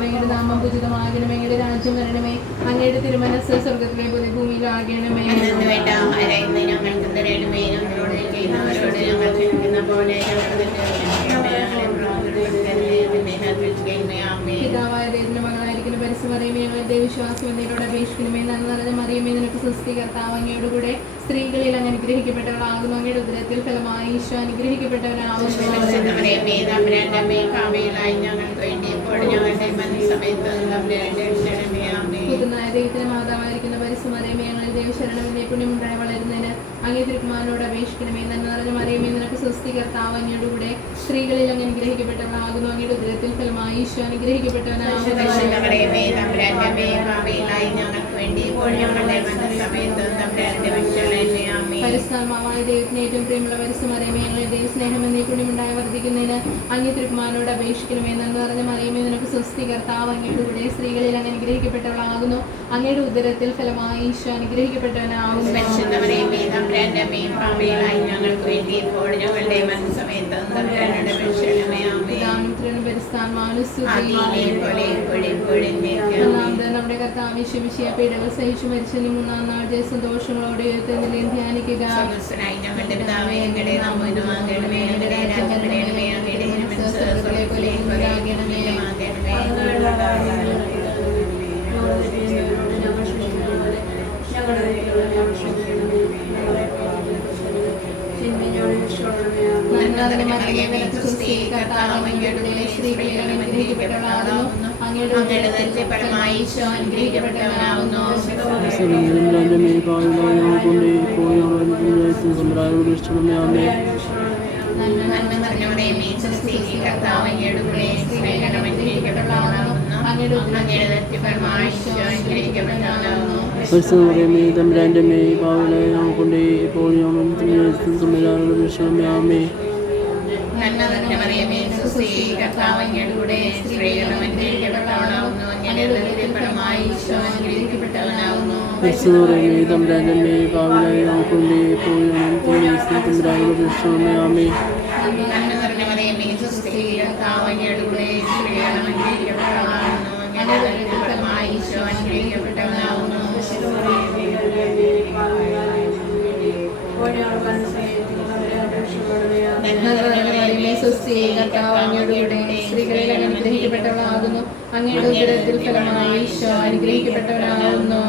അങ്ങയുടെ നാമം പൂജിതമാകണമേ, അങ്ങയുടെ രാജ്യം വരണമേ, അങ്ങയുടെ തിരുമനസ്സ് സ്വർഗ്ഗത്തിലെ പോലെ ഭൂമിയിലാകണമേ. വേണ്ട ആഹാരം ഇന്ന് ഞങ്ങൾക്ക് തരണമേ, ഞങ്ങളോട് ചെയ്യുന്നവരോട് ഞങ്ങൾ ക്ഷമിക്കുന്ന പോലെ പിതാവായ ദൈവത്തിന്റെ മകളായിരിക്കുന്ന പരിശുദ്ധമറിയമേ, ഞങ്ങളുടെ ദൈവവിശ്വാസം എന്നതിനോട് അപേക്ഷിക്കണമേ. നന്മ നിറഞ്ഞ മറിയമേ, നിനക്ക് സ്വസ്തി, കർത്താവ് അങ്ങയോട് കൂടെ സ്ത്രീകളിൽ അങ്ങ് അനുഗ്രഹിക്കപ്പെട്ടവളാകുന്നു. അങ്ങയുടെ ഉദരത്തിൽ ഫലമായി ഈശോ അനുഗ്രഹിക്കപ്പെട്ടവനാകുന്നു. പുതുനായ ദൈവത്തിന്റെ മാതാവായിരിക്കുന്ന പരിശുദ്ധമറിയമേ, ഞങ്ങളുടെ ദൈവശരണമേ, പുണ്യമുണ്ടായി വളരുന്നതിന് അങ്ങേ തിരുക്കുമാരനോട് അപേക്ഷിക്കണമേ. നന്മ നിറഞ്ഞ മറിയമേ, നിനക്ക് സ്വസ്തി, കർത്താവ് അങ്ങയോട് കൂടെ സ്ത്രീകളിൽ അങ്ങ് അനുഗ്രഹിക്കപ്പെട്ടവളാകുന്നു. അങ്ങയുടെ ഉദരത്തിൽ ഫലമായി ഈശോ അനുഗ്രഹിക്കപ്പെട്ടവനാകുന്നു. പരിശുദ്ധാത്മാവായ ദൈവത്തിന് ഏറ്റവും പ്രിയമുള്ള പരിശുദ്ധമറിയമേ, ഞങ്ങളുടെ ദൈവസ്നേഹം എന്നീ പുണ്യമുണ്ടായി വർദ്ധിക്കുന്നതിന് അങ്ങേ തിരുക്കുമാരനോട് അപേക്ഷിക്കണമേ. നന്മ നിറഞ്ഞ മറിയമേ, നിനക്ക് സ്വസ്തി, കർത്താവ് അങ്ങയുടെ കൂടെ സ്ത്രീകളിൽ അങ്ങ് അനുഗ്രഹിക്കപ്പെട്ടവളാകുന്നു. അങ്ങയുടെ ഉദരത്തിൽ ഫലമായി ഈശോ അനുഗ്രഹിക്കപ്പെട്ടവനാകുന്നു. നമ്മുടെ കർത്താവ് യേശുമിശിഹാ പീഡകൾ സഹിച്ചു മരിച്ചതിന് മൂന്നാം നാൾ സന്തോഷങ്ങളോടെ ഉയർത്തെഴുന്നേൽക്കുകയും ധ്യാനിക്കുക. തമ്പുരാന്റെ മേ പാവലായ കൊണ്ട് ഇപ്പോൾ സംവിധാനമേ. തമ്പുരാന്റെ മേ പാവലായ കൊണ്ട് ഇപ്പോൾ സംവിധാനമേ. സ്ത്രീകളിൽ അനുഗ്രഹിക്കപ്പെട്ടവളാകുന്നു. അങ്ങയുടെ ഉദരത്തിൽ ഫലമായി ഈശോ അനുഗ്രഹിക്കപ്പെട്ടവനാകുന്നു. സ്വസ്തി, കർത്താവ് അങ്ങയുടെ കൂടെ സ്ത്രീകളിൽ അനുഗ്രഹിക്കപ്പെട്ടവളാകുന്നു. അങ്ങയുടെ ഉദരത്തിൽ ഫലമായി ഈശോ അനുഗ്രഹിക്കപ്പെട്ടവനാകുന്നു.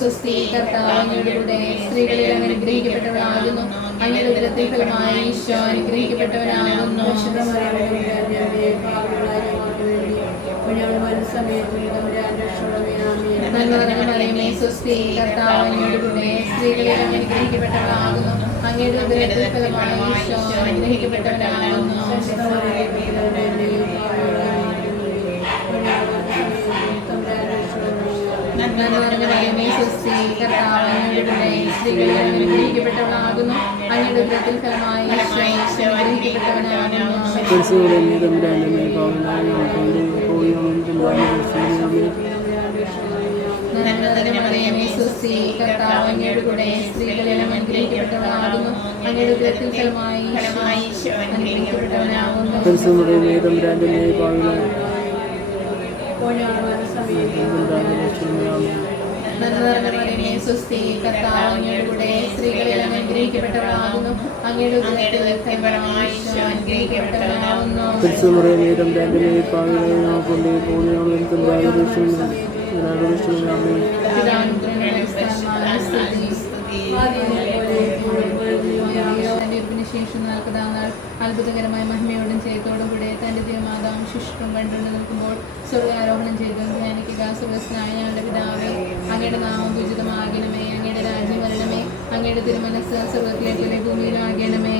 സ്വസ്തി, കർത്താവ് അങ്ങയുടെ കൂടെ സ്ത്രീകളിൽ അനുഗ്രഹിക്കപ്പെട്ടവളാകുന്നു. അങ്ങയുടെ ഉദരത്തിൽ ഫലമായി ഈശോ അനുഗ്രഹിക്കപ്പെട്ടവനാകുന്നു. സ്വസ്തി, കർത്താവ് അങ്ങയുടെ കൂടെ സ്ത്രീകളിൽ അനുഗ്രഹിക്കപ്പെട്ടവളാകുന്നു. അങ്ങയുടെ ഉദരത്തിൽ ഫലമായി ഈശോ അനുഗ്രഹിക്കപ്പെട്ടവനാകുന്നു. സ്വസ്തി, കർത്താവ് അങ്ങയുടെ കൂടെ സ്ത്രീകളിൽ അനുഗ്രഹിക്കപ്പെട്ടവളാകുന്നു. അങ്ങയുടെ ഉദരത്തിൽ ഫലമായി ഈശോ അനുഗ്രഹിക്കപ്പെട്ടവനാകുന്നു. സ്വസ്തി, കർത്താവ് അങ്ങയുടെ കൂടെ സ്ത്രീകളിൽ അനുഗ്രഹിക്കപ്പെട്ടവളാകുന്നു. അങ്ങയുടെ ഉദരത്തിൽ ഫലമായി ഈശോ അനുഗ്രഹിക്കപ്പെട്ടവനാകുന്നു. ശേഷം നാൽപ്പതാം അത്ഭുതകരമായ മഹിമയോടും ചെയ്തോടും കൂടെ തന്റെ ദൈവമാതാവും ശിഷ്യം കണ്ടുകൊണ്ട് നിൽക്കുമ്പോൾ സ്വർഗ്ഗാരോഹണം ചെയ്തു ധ്യാനിക്കുക. സ്വർഗ്ഗസ്ഥനായ ഞങ്ങളുടെ പിതാവേ, അങ്ങയുടെ നാമം പൂജിതമാകണമേ, അങ്ങയുടെ രാജ്യം വരണമേ, അങ്ങയുടെ തിരുമനസ്സ് സ്വർഗ്ഗത്തിലെ പോലെ ഭൂമിയിലാകണമേ.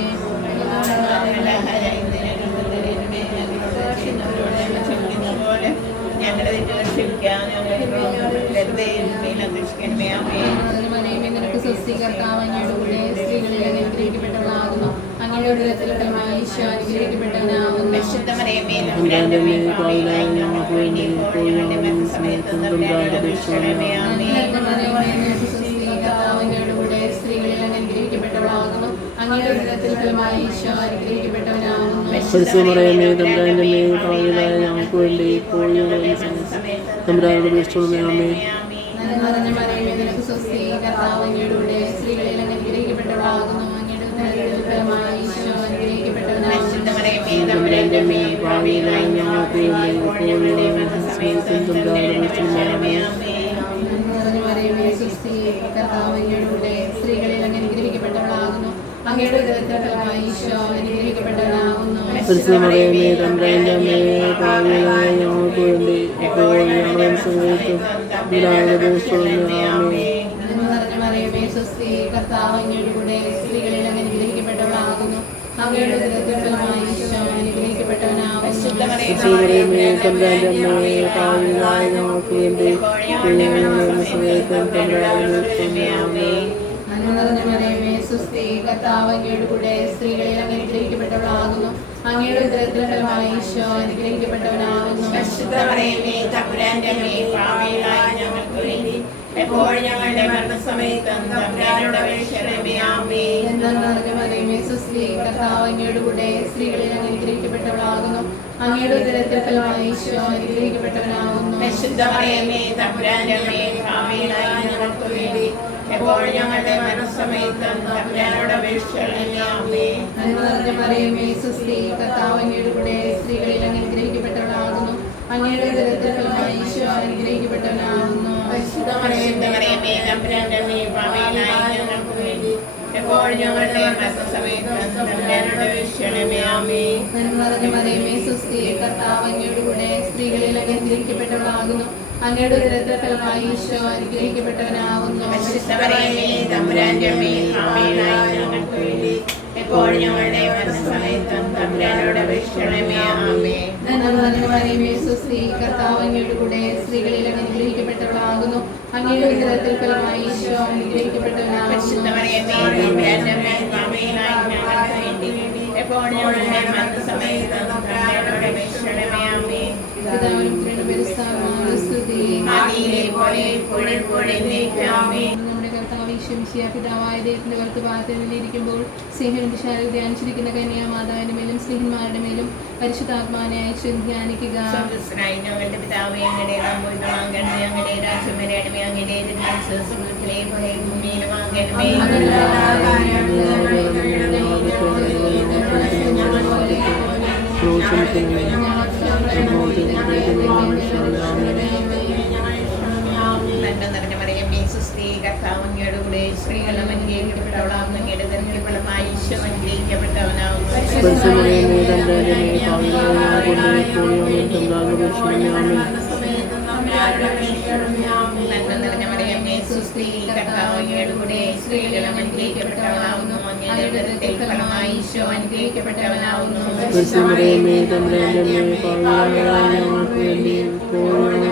നിനക്ക് സ്വസ്തി, കർത്താവ് അങ്ങയുടെ കൂടെ സ്ത്രീകളിൽ അനുഗ്രഹിക്കപ്പെട്ടവളാകുന്നു. അങ്ങയുടെ ഉദരത്തിൽ ഫലമായി ഈശോ അനുഗ്രഹിക്കപ്പെട്ടവനാകുന്നു. കർത്താവ് അങ്ങയുടെ കൂടെ സ്ത്രീകളിൽ അനുഗ്രഹിക്കപ്പെട്ടവളാകുന്നു. അങ്ങയുടെ ഉദരത്തിൻ ഫലമായി ഈശോ അനുഗ്രഹിക്കപ്പെട്ടവനാകുന്നു. പരിശുദ്ധമറിയമേ തമ്പുരാന്റെ അമ്മേ പാപികളായ ഞങ്ങൾക്ക് വേണ്ടി ഇപ്പോഴും തമ്പുരാനോട് അപേക്ഷിച്ചുകൊള്ളണമേ. ആമേൻ. നന്മ നിറഞ്ഞ മറിയമേ നിനക്ക് സ്വസ്തി, കർത്താവ് അങ്ങയുടെ കൂടെ സ്ത്രീകളിൽ അങ്ങ് അനുഗ്രഹിക്കപ്പെട്ടവളാകുന്നു. അങ്ങയുടെ ഉദരത്തിൻ ഫലമായി ഈശോ അനുഗ്രഹിക്കപ്പെട്ടവനാകുന്നു. തമ്പുരാന്റെ അമ്മേ പാപികളായ ഞങ്ങൾക്ക് വേണ്ടി ഇപ്പോഴും തമ്പുരാനോട് അപേക്ഷിച്ചുകൊള്ളണമേ. നന്മ നിറഞ്ഞ മറിയമേ സ്വസ്തി, കർത്താവ് അങ്ങയുടെ കൂടെ സ്ത്രീകളിൽ അങ്ങ് അനുഗ്രഹിക്കപ്പെട്ടവളാകുന്നു. അങ്ങയുടെ ഉദരത്തിൻ ഫലമായി ഈശോ അനുഗ്രഹിക്കപ്പെട്ടവനാകുന്നു. പരിശുദ്ധമറിയമേ തമ്പുരാന്റെ അമ്മേ പാപികളായ ഞങ്ങൾക്ക് വേണ്ടി ഇപ്പോഴും ഞങ്ങളുടെ സമയത്തും തമ്പുരാനോട് അപേക്ഷിച്ചുകൊള്ളണമേ. ആമേൻ. നന്മ നിറഞ്ഞ മറിയമേ സ്വസ്തി, കർത്താവ് അങ്ങയുടെ കൂടെ സ്ത്രീകളിൽ അങ്ങ് അനുഗ്രഹിക്കപ്പെട്ടവളാകുന്നു. അങ്ങയുടെ ഉദരത്തിൻ ഫലമായി ഈശോ അനുഗ്രഹിക്കപ്പെട്ടവനാകുന്നു. പരിശുദ്ധമറിയമേ തമ്പുരാന്റെ അമ്മേ പാപികളായ ഞങ്ങൾക്ക് വേണ്ടി ഇപ്പോഴും ഞങ്ങളുടെ സമയത്തും തമ്പുരാനോട് അപേക്ഷിച്ചുകൊള്ളണമേ. ആമേൻ. നന്മ നിറഞ്ഞ മറിയമേ സ്വസ്തി, കർത്താവ് അങ്ങയുടെ കൂടെ സ്ത്രീകളിൽ അങ്ങ് അനുഗ്രഹിക്കപ്പെട്ടവളാകുന്നു. അങ്ങയുടെ ഉദരത്തിൻ ഫലമായി ഈശോ അനുഗ്രഹിക്കപ്പെട്ടവനാകുന്നു. പരിശുദ്ധമറിയമേ തമ്പുരാന്റെ അമ്മേ പാപികളായ ഞങ്ങൾക്ക് വേണ്ടി എപ്പോഴും ഞങ്ങളുടെ മരണസമയത്തും തമ്പുരാനോട് അപേക്ഷിക്കണമേ. ആമേൻ. നന്മ നിറഞ്ഞ മറിയമേ സ്വസ്തി, കർത്താവ് അങ്ങയുടെ കൂടെ സ്ത്രീകളിൽ അങ്ങ് അനുഗ്രഹിക്കപ്പെട്ടവളാകുന്നു. അങ്ങയുടെ ഉദരത്തിൻ ഫലമായി ഈശോ അനുഗ്രഹിക്കപ്പെട്ടവനാകുന്നു. പരിശുദ്ധമറിയമേ തമ്പുരാന്റെ അമ്മേ പാപികളായ ഞങ്ങൾക്ക് വേണ്ടി എപ്പോഴും ഞങ്ങളുടെ മരണസമയത്തും തമ്പുരാനോട് അപേക്ഷിക്കണമേ. ആമേൻ. നന്മ നിറഞ്ഞ മറിയമേ സ്വസ്തി, കർത്താവ് അങ്ങയുടെ കൂടെ സ്ത്രീകളിൽ അങ്ങ് അനുഗ്രഹിക്കപ്പെട്ടവളാകുന്നു. അങ്ങയുടെ ഉദരത്തിൻ ഫലമായി ഈശോ അനുഗ്രഹിക്കപ്പെട്ടവനാകുന്നു. പരിശുദ്ധമറിയമേ തമ്പുരാന്റെ അമ്മേ പാപികളായ ഞങ്ങൾക്ക് വേണ്ടി എപ്പോഴും ഞങ്ങളുടെ മരണസമയത്തും തമ്പുരാനോട് അപേക്ഷിക്കണമേ. ആമേൻ. നന്മ നിറഞ്ഞ മറിയമേ സ്വസ്തി, കർത്താവ് അങ്ങയുടെ കൂടെ സ്ത്രീകളിൽ അങ്ങ് അനുഗ്രഹിക്കപ്പെട്ടവളാകുന്നു. അങ്ങയുടെ ഉദരത്തിൻ ഫലമായി ഈശോ അനുഗ്രഹിക്കപ്പെട്ടവനാകുന്നു. പരിശുദ്ധമറിയമേ തമ്പുരാന്റെ അമ്മേ പാപികളായ ഞങ്ങൾക്ക് വേണ്ടി എപ്പോഴും ഞങ്ങളുടെ മരണസമയത്തും തമ്പുരാനോട് അപേക്ഷിക്കണമേ. ആമേൻ. നന്മ നിറഞ്ഞ മറിയമേ സ്വസ്തി, കർത്താവ് അങ്ങയുടെ കൂടെ സ്ത്രീകളിൽ അങ്ങ് അനുഗ്രഹിക്കപ്പെട്ടവളാകുന്നു. അങ്ങയുടെ ഉദരത്തിൻ ഫലമായി ഈശോ അനുഗ്രഹിക്കപ്പെട്ടവനാകുന്നു. പരിശുദ്ധമറിയമേ തമ്പുരാന്റെ അമ്മേ പാപികളായ ഞങ്ങൾക്ക് വേണ്ടി എപ്പോഴും ഞങ്ങളുടെ മരണസമയത്തും തമ്പുരാനോട് അപേക്ഷിക്കണമേ. ആമേൻ. പിതാവിനും പുത്രനും പരിശുദ്ധാത്മാവിനും സ്തുതി. ആദിയിലെ പോലെ ഇപ്പോഴും എപ്പോഴും എന്നേക്കും. ആമേൻ. നമ്മുടെ കർത്താവ് ഈശോ മിശിഹാ പിതാവായ ദൈവത്തിന്റെ വലത്തുഭാഗത്തിരിക്കുമ്പോൾ സ്നേഹന്റെ ശാരീരം ധ്യാനിച്ചിരിക്കുന്ന കന്യാമാതാവിന്റെ മേലും സ്നേഹന്മാരുടെ മേലും പരിശുദ്ധാത്മാവിനെ അയച്ചു ധ്യാനിക്കുക. സ്വർഗ്ഗസ്ഥനായ ഞങ്ങളുടെ പിതാവേ, അങ്ങയുടെ നാമം പൂജിതമാകണമേ. അങ്ങയുടെ രാജ്യം വരണമേ. അങ്ങയുടെ തിരുമനസ്സ് സ്വർഗ്ഗത്തിലെ പോലെ ഭൂമിയിലും ആകണമേ. നന്മ നിറഞ്ഞ മറിയമേ സ്വസ്തി, കർത്താവ് അങ്ങയുടെ കൂടെ സ്ത്രീകളും അനുഗ്രഹിക്കപ്പെട്ടവളാകുന്നു. അങ്ങയുടെ ഉദരത്തിൻ ഫലമായി ഈശോ അനുഗ്രഹിക്കപ്പെട്ടവനാകുന്നു. പരിശുദ്ധമറിയമേ തമ്പുരാന്റെ അമ്മേ പാപികളായ ഞങ്ങൾക്ക് വേണ്ടി ഇപ്പോഴും തമ്പുരാനോട് അപേക്ഷിച്ചുകൊള്ളണമേ. ആമേൻ. നന്മ നിറഞ്ഞ മറിയമേ സ്വസ്തി, കർത്താവ് അങ്ങയുടെ കൂടെ സ്ത്രീകളും അനുഗ്രഹിക്കപ്പെട്ടവളാകുന്നു. അങ്ങയുടെ ഉദരത്തിൻ ഫലമായി ഈശോ അനുഗ്രഹിക്കപ്പെട്ടവനാകുന്നു. പരിശുദ്ധമറിയമേ തമ്പുരാന്റെ അമ്മേ പാപികളായ ഞങ്ങൾക്ക് വേണ്ടി ഇപ്പോഴും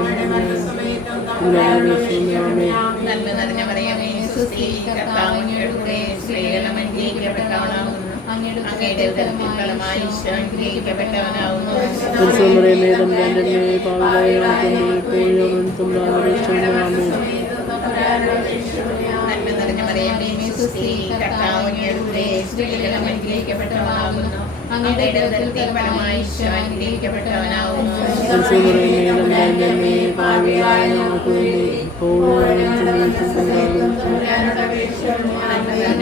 തമ്പുരാനോട് അപേക്ഷിച്ചുകൊള്ളണമേ. നന്മ നിറഞ്ഞ മറിയമേ സ്വസ്തി, കർത്താവ് അങ്ങയുടെ കൂടെ സ്ത്രീകളും അനുഗ്രഹിക്കപ്പെട്ടവളാകുന്നു. അങ്ങയുടെ ഉദരത്തിൻ ഫലമായി ഈശോ അനുഗ്രഹിക്കപ്പെട്ടവനാകുന്നു. പരിശുദ്ധമറിയമേ തമ്പുരാന്റെ അമ്മേ പാപികളായ ഞങ്ങൾക്ക് വേണ്ടി ഇപ്പോഴും തമ്പുരാനോട് അപേക്ഷിച്ചുകൊള്ളണമേ. നന്മ നിറഞ്ഞ മറിയമേ സ്വസ്തി, കർത്താവ് അങ്ങയുടെ കൂടെ സ്ത്രീകളും അനുഗ്രഹിക്കപ്പെട്ടവളാകുന്നു. അങ്ങയുടെ ഉദരത്തിൻ ഫലമായി ഈശോ അനുഗ്രഹിക്കപ്പെട്ടവനാകുന്നു. പരിശുദ്ധമറിയമേ തമ്പുരാന്റെ അമ്മേ പാപികളായ ഞങ്ങൾക്ക് വേണ്ടി ഇപ്പോഴും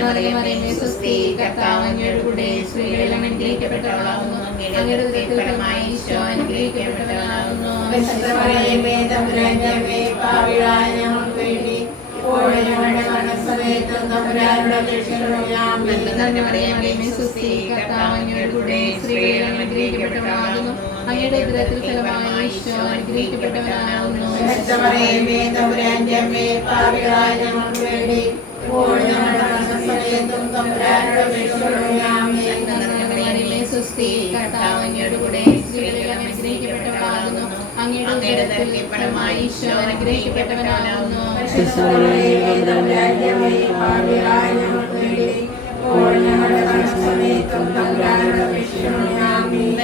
മറിയമേ സ്വസ്തി, കർത്താവ് അങ്ങയുടെ കൂടെ സ്ത്രീകളും അനുഗ്രഹിക്കപ്പെട്ടവളാകുന്നു. അങ്ങയുടെ ഉദരത്തിൻ ഫലമായി ഈശോ അനുഗ്രഹിക്കപ്പെട്ടവനാകുന്നു. പരിശുദ്ധമറിയമേ തമ്പുരാന്റെ അമ്മേ പാപികളായ ഞങ്ങൾക്ക് വേണ്ടി ഇപ്പോഴും ഞങ്ങളുടെ മരണസമയത്തും തമ്പുരാനോട് അപേക്ഷിക്കണമേ. ആമേൻ. നന്മ മറിയമേ സ്വസ്തി, കർത്താവ് അങ്ങയുടെ കൂടെ സ്ത്രീകളും അനുഗ്രഹിക്കപ്പെട്ടവളാകുന്നു. അങ്ങയുടെ ഉദരത്തിൻ ഫലമായി ഈശോ അനുഗ്രഹിക്കപ്പെട്ടവനാകുന്നു. പരിശുദ്ധമറിയമേ തമ്പുരാന്റെ അമ്മേ പാപികളായ ഞങ്ങൾക്ക് വേണ്ടി ഇപ്പോഴും ഞങ്ങളുടെ മരണസമയത്തും തമ്പുരാനോട് അപേക്ഷിക്കണമേ. ആമേൻ. മറിയമേ സ്വസ്തി, കർത്താവ് അങ്ങയുടെ കൂടെ സ്ത്രീകളും അനുഗ്രഹിക്കപ്പെട്ടവളാകുന്നു. അങ്ങയുടെ ഉദരത്തിൻ ഫലമായി ഈശോ അനുഗ്രഹിക്കപ്പെട്ടവനാകുന്നു. പരിശുദ്ധമറിയമേ തമ്പുരാന്റെ അമ്മേ പാപികളായ ഞങ്ങൾക്ക് വേണ്ടി ഇപ്പോഴും ഞങ്ങളുടെ മരണസമയത്തും തമ്പുരാനോട് അപേക്ഷിക്കണമേ. ആമേൻ.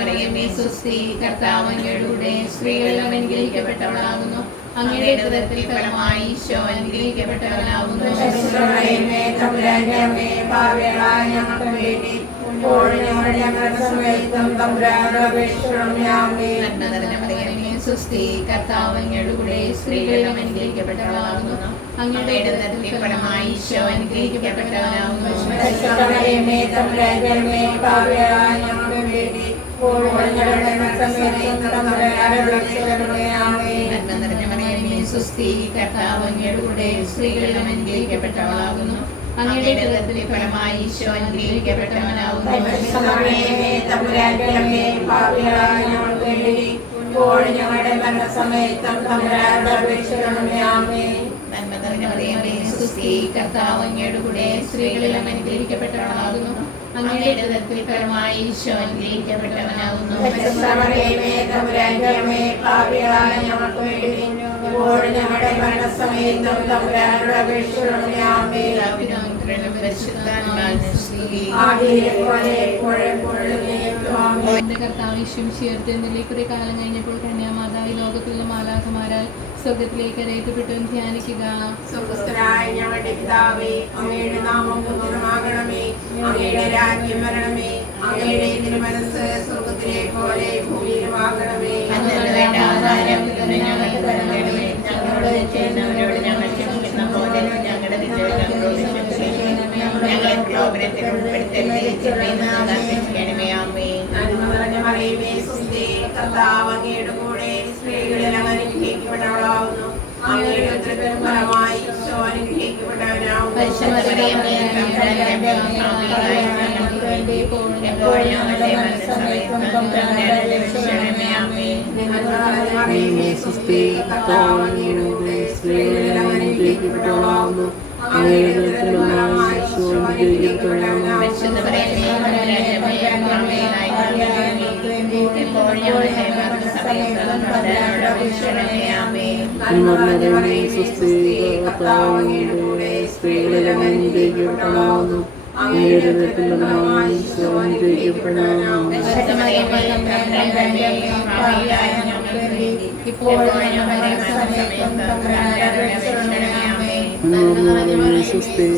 മറിയമേ സ്വസ്തി, കർത്താവ് അങ്ങയുടെ കൂടെ സ്ത്രീകളും അനുഗ്രഹിക്കപ്പെട്ടവളാകുന്നു. അങ്ങയുടെ ഉദരത്തിൻ ഫലമായി ഈശോ അനുഗ്രഹിക്കപ്പെട്ടവനാകുന്നു. പരിശുദ്ധമറിയമേ, തമ്പുരാന്റെ അമ്മേ, പാപികളായ ഞങ്ങൾക്ക് വേണ്ടി ഇപ്പോഴും ഞങ്ങളുടെ സമയത്തും തമ്പുരാനോട് അപേക്ഷിക്കണമേ. ആമേൻ. നന്മ നിറഞ്ഞ മറിയമേ, സ്വസ്തി, കർത്താവ് അങ്ങയുടെ കൂടെ സ്ത്രീകളിലും അനുഗ്രഹിക്കപ്പെട്ടവളാകുന്നു. അങ്ങയുടെ ഉദരത്തിൻ ഫലമായി ഈശോ അനുഗ്രഹിക്കപ്പെട്ടവനാകുന്നു. പരിശുദ്ധമറിയമേ, തമ്പുരാന്റെ അമ്മേ, പാപികളായ ഞങ്ങൾക്ക് വേണ്ടി ഇപ്പോഴും ഞങ്ങളുടെ സമയത്തും തമ്പുരാനോട് അപേക്ഷിക്കണമേ. ആമേൻ. നന്മ നിറഞ്ഞ മറിയമേ, സ്വസ്തി, കർത്താവ് അങ്ങയുടെ കൂടെ സ്ത്രീകളിലും അനുഗ്രഹിക്കപ്പെട്ടവളാകുന്നു. അങ്ങയുടെ ഉദരത്തിൻ ഫലമായി ഈശോ അനുഗ്രഹിക്കപ്പെട്ടവനാകുന്നു. പരിശുദ്ധമറിയമേ, തമ്പുരാന്റെ അമ്മേ, പാപികളായ ഞങ്ങൾക്ക് വേണ്ടി ഇപ്പോഴും ഞങ്ങളുടെ മരണസമയത്തും തമ്പുരാനോട് അപേക്ഷിക്കണമേ. ആമേൻ. നന്മ നിറഞ്ഞ മറിയമേ, സ്വസ്തി, കർത്താവ് അങ്ങയുടെ കൂടെ സ്ത്രീകളിലും അനുഗ്രഹിക്കപ്പെട്ടവളാകുന്നു. അങ്ങയുടെ ഉദരത്തിൻ ഫലമായി ഈശോ അനുഗ്രഹിക്കപ്പെട്ടവനാകുന്നു. പരിശുദ്ധമറിയമേ, തമ്പുരാന്റെ അമ്മേ, പാപികളായ ഞങ്ങൾക്ക് വേണ്ടി ഇപ്പോഴും ഞങ്ങളുടെ മരണസമയത്തും തമ്പുരാനോട് അപേക്ഷിക്കണമേ. ആമേൻ. പിതാവിനും പുത്രനും പരിശുദ്ധാത്മാവിനും സ്തുതി. ആദിയിലെ പോലെ എപ്പോഴും എപ്പോഴും എന്നേക്കും. ആമേൻ. എന്റെ കർത്താവ് ഈശോമിശിഹായ്ക്ക് കുറെ കാലം കഴിഞ്ഞപ്പോൾ കന്യാമാതാവ് ലോകത്തിലുള്ള മാലാഖമാരാൽ സ്വർഗത്തിലേക്ക് കരയറ്റപ്പെട്ടു. ധ്യാനിക്കുക. സ്വർഗ്ഗസ്ഥനായ ഞങ്ങളുടെ പിതാവേ, അങ്ങയുടെ നാമം പൂർണ്ണമാകണമേ. അങ്ങയുടെ രാജ്യം വരണമേ. അങ്ങയുടെ തിരുമനസ്സ് സ്വർഗ്ഗത്തിലെ പോലെ ഭൂമിയിലുമാകണമേ. അന്നന്ന് വേണ്ട ആഹാരം ഇന്ന് ഞങ്ങൾക്ക് തരണമേ. ഞങ്ങളോട് ചെയ്യുന്നവരോട് ഞങ്ങൾ ക്ഷമിക്കുന്ന പോലെ ഞങ്ങളുടെ തെറ്റുകളോട് ക്ഷമിക്കണമേ. ഞങ്ങളെ പ്രലോഭനത്തിൽ ഉൾപ്പെടുത്തരുതേ, തിന്മയിൽ നിന്ന് രക്ഷിക്കണമേ. ആമേൻ. നന്മ നിറഞ്ഞ മറിയമേ, സ്വസ്തി, കർത്താവ് അങ്ങയുടെ കൂടെ സ്ത്രീകളിൽ അങ്ങ് അനുഗ്രഹിക്കപ്പെട്ടവളാകുന്നു. അങ്ങയുടെ ഉദരത്തിൻ ഫലമായി ഈശോ അനുഗ്രഹിക്കപ്പെട്ടവനാകുന്നു. പരിശുദ്ധമറിയമേ, തമ്പുരാന്റെ അമ്മേ, പാപികളായ ഞങ്ങൾക്ക് വേണ്ടി എപ്പോഴും ഞങ്ങളുടെ മരണസമയത്തും തമ്പുരാനോട് അപേക്ഷിക്കണമേ. ആമേൻ. നന്മ നിറഞ്ഞ മറിയമേ, സ്വസ്തി, കർത്താവ് അങ്ങയുടെ കൂടെ സ്ത്രീകളിൽ അങ്ങ് അനുഗ്രഹിക്കപ്പെട്ടവളാകുന്നു. അങ്ങയുടെ ഉദരത്തിൻ ഫലമായി ഈശോ അനുഗ്രഹിക്കപ്പെട്ടവനാകുന്നു. പരിശുദ്ധമറിയമേ, തമ്പുരാന്റെ അമ്മേ, പാപികളായ ഞങ്ങൾക്ക് വേണ്ടി എപ്പോഴും ഞങ്ങളുടെ മരണസമയത്തും തമ്പുരാനോട് അപേക്ഷിക്കണമേ. ആമേൻ. നന്മ നിറഞ്ഞ മറിയമേ, സ്വസ്തി, കർത്താവ് അങ്ങയുടെ കൂടെ സ്ത്രീകളിൽ അങ്ങ് അനുഗ്രഹിക്കപ്പെട്ടവളാകുന്നു. അങ്ങയുടെ ഉദരത്തിൻ ഫലമായി ഈശോ അനുഗ്രഹിക്കപ്പെട്ടവനാകുന്നു. പരിശുദ്ധമറിയമേ, തമ്പുരാന്റെ അമ്മേ, പാപികളായ ഞങ്ങൾക്ക് വേണ്ടി എപ്പോഴും ഞങ്ങളുടെ മരണസമയത്തും തമ്പുരാനോട് അപേക്ഷിക്കണമേ. ആമേൻ. നന്മ നിറഞ്ഞ സ്വസ്തി,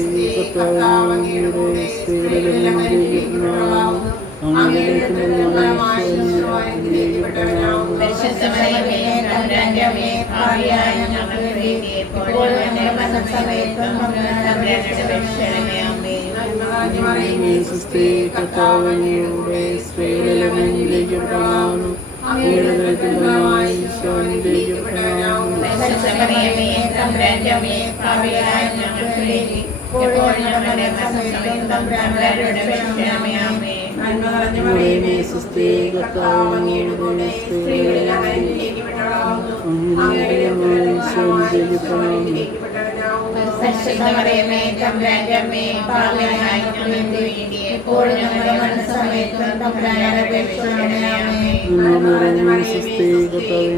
കർത്താവ് അങ്ങയുടെ സ്ത്രീകളിൽ അനുഗ്രഹിക്കപ്പെട്ടവളാകുന്നു. അങ്ങയുടെ ഉദരത്തിൻ ഫലമായി ഈശോ അനുഗ്രഹിക്കപ്പെട്ടവനാകുന്നു. പരിശുദ്ധമറിയമേ, തമ്പുരാന്റെ അമ്മേ, പാപികളായ ഞങ്ങൾക്ക് വേണ്ടി എപ്പോഴും ഞങ്ങളുടെ മരണസമയത്തും തമ്പുരാനോട് അപേക്ഷിക്കണമേ. ആമേൻ. നന്മ നിറഞ്ഞ മറിയമേ, സ്വസ്തി, കർത്താവ് അങ്ങയുടെ സ്ത്രീകളിൽ അനുഗ്രഹിക്കപ്പെട്ടവളാകുന്നു. അങ്ങയുടെ ഉദരത്തിൻ ഫലമായി ഈശോ അനുഗ്രഹിക്കപ്പെട്ടവനാകുന്നു. പരിശുദ്ധമറിയമേ, തമ്പുരാന്റെ അമ്മേ, പാപികളായ ഞങ്ങൾക്ക് വേണ്ടി എപ്പോഴും ഞങ്ങളുടെ മരണസമയത്തും തമ്പുരാനോട് അപേക്ഷിക്കണമേ. ആമേൻ. നന്മ നിറഞ്ഞ മറിയമേ, സ്വസ്തി, കർത്താവ് അങ്ങയുടെ കൂടെ സ്ത്രീകളിൽ അനുഗ്രഹിക്കപ്പെട്ടവളാകുന്നു. അങ്ങയുടെ ഉദരത്തിൻ ഫലമായി ഈശോ അനുഗ്രഹിക്കപ്പെട്ടവനാകുന്നു. പരിശുദ്ധമറിയമേ, തമ്പുരാന്റെ അമ്മേ, പാപികളായ ഞങ്ങൾക്ക് വേണ്ടി എപ്പോഴും ഞങ്ങളുടെ മരണസമയത്തും തമ്പുരാനോട് അപേക്ഷിക്കണമേ. ആമേൻ. നന്മ നിറഞ്ഞ സ്വസ്തി,